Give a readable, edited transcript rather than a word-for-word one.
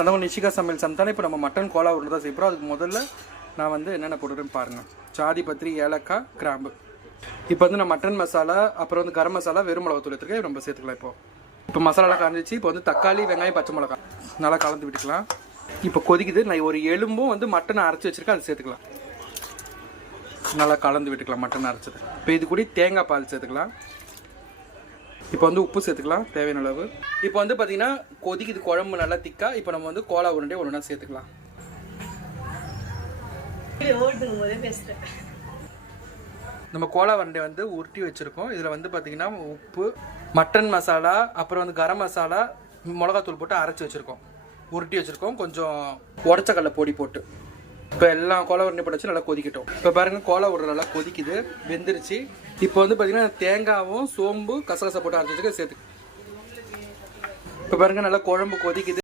அதான் நிஷிகா சமையல் சமைத்தானே இப்போ நம்ம மட்டன் கோலா உருண்டை தான் செய்யப்போம். அதுக்கு முதல்ல நான் வந்து என்னென்ன போட்டுருன்னு பாருங்கள். ஜாதி பத்திரி, ஏலக்காய், கிராம்பு. இப்போ வந்து நான் மட்டன் மசாலா, அப்புறம் வந்து கரம் மசாலா, வெறும் மிளகாத்தூள் எடுத்துருக்கேன். ரொம்ப சேர்த்துக்கலாம். இப்போ மசாலாலாம் காஞ்சிச்சு. இப்போ வந்து தக்காளி, வெங்காயம், பச்சை மிளகாய் நல்லா கலந்து விட்டுக்கலாம். இப்போ கொதிக்குது. நான் ஒரு எலும்பும் வந்து மட்டனை அரைச்சி வச்சுருக்கேன், அது சேர்த்துக்கலாம். நல்லா கலந்து விட்டுக்கலாம் மட்டன் அரைச்சது. இப்போ இது கூட தேங்காய் பால் சேர்த்துக்கலாம். இப்போ வந்து உப்பு சேர்த்துக்கலாம் தேவையான அளவு. இப்போ வந்து பார்த்தீங்கன்னா கொதிக்குது குழம்பு நல்லா திக்கா. இப்போ நம்ம வந்து கோலா உருண்டை ஒன்றா சேர்த்துக்கலாம். நம்ம கோலா உருண்டை வந்து உருட்டி வச்சுருக்கோம். இதில் வந்து பார்த்தீங்கன்னா உப்பு, மட்டன் மசாலா, அப்புறம் வந்து கரம் மசாலா, மிளகாத்தூள் போட்டு அரைச்சி வச்சுருக்கோம், உருட்டி வச்சுருக்கோம். கொஞ்சம் உடச்ச கடலை பொடி போட்டு இப்போ எல்லாம் கோலா உருண்டை போட்டு வச்சு நல்லா கொதிக்கட்டும். இப்போ பாருங்கள் கோலா உருண்டை நல்லா கொதிக்குது, வெந்துருச்சு. இப்போ வந்து பார்த்தீங்கன்னா தேங்காயும் சோம்பு கசகசா போட்டு அரைச்சி வச்சுக்க சேர்த்து. இப்போ பாருங்கள் நல்லா குழம்பு கொதிக்குது.